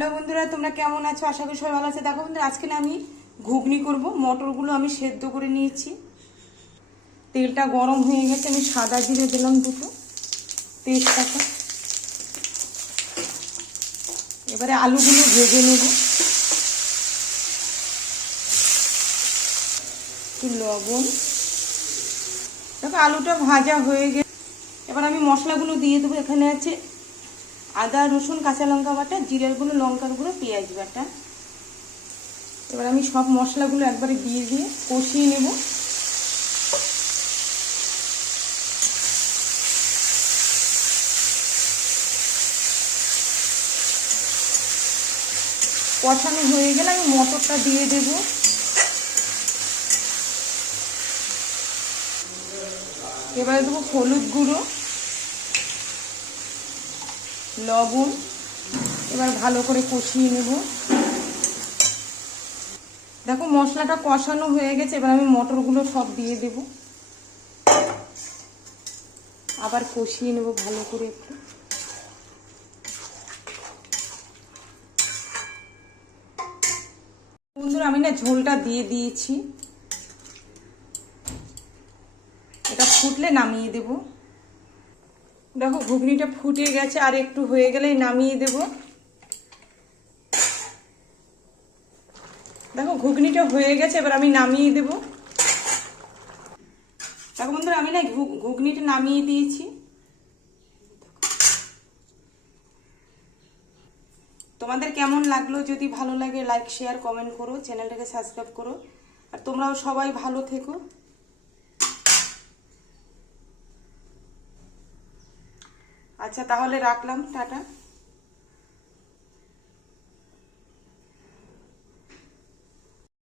Hello বন্ধুরা, তোমরা কেমন আছো? আশা করি সবাই ভালো আছে। দেখো বন্ধুরা, আজকে না আমি ঘুগনি করব। মটরগুলো আমি সেদ্ধ করে নিয়েছি। তেলটা গরম হয়ে গেছে, আমি সাদা জিরে দিলাম দুটো, তেজপাতা। এবারে আলুগুলো ভেজে নেব, একটু লবণ। দেখো আলুটা ভাজা হয়ে গেছে। এবার আমি মশলাগুলো দিয়ে দেবো। এখানে আছে আদা, রসুন, কাঁচা লঙ্কা বাটা, জিরের গুঁড়ো, লঙ্কার গুঁড়ো, পেঁয়াজ বাটা। এবার আমি সব মশলাগুলো একবারে দিয়ে কষিয়ে নেব। কষানো হয়ে গেলে আমি মটরটা দিয়ে দেব। এবারে দেবো হলুদ গুঁড়ো, লবণ। এবার ভালো করে কষিয়ে নেব। দেখো মশলাটা কষানো হয়ে গেছে। এবার আমি মটরগুলো সব দিয়ে দেব, আবার কষিয়ে নেব ভালো করে একটু। বন্ধুরা, আমি না ঝোলটা দিয়ে দিয়েছি। এটা ফুটলে নামিয়ে দেব। দেখো ঘুগনিটা ফুটে গেছে, আর একটু হয়ে গেলেই নামিয়ে দেব। দেখো ঘুগনিটা হয়ে গেছে, এবার আমি নামিয়ে দেব। দেখো বন্ধুরা, আমি না ঘুগনিটা নামিয়ে দিয়েছি। তোমাদের কেমন লাগলো? যদি ভালো লাগে লাইক, শেয়ার, কমেন্ট করো, চ্যানেলটাকে সাবস্ক্রাইব করো। আর তোমরাও সবাই ভালো থেকো। আচ্ছা তাহলে রাখলাম, টাটা।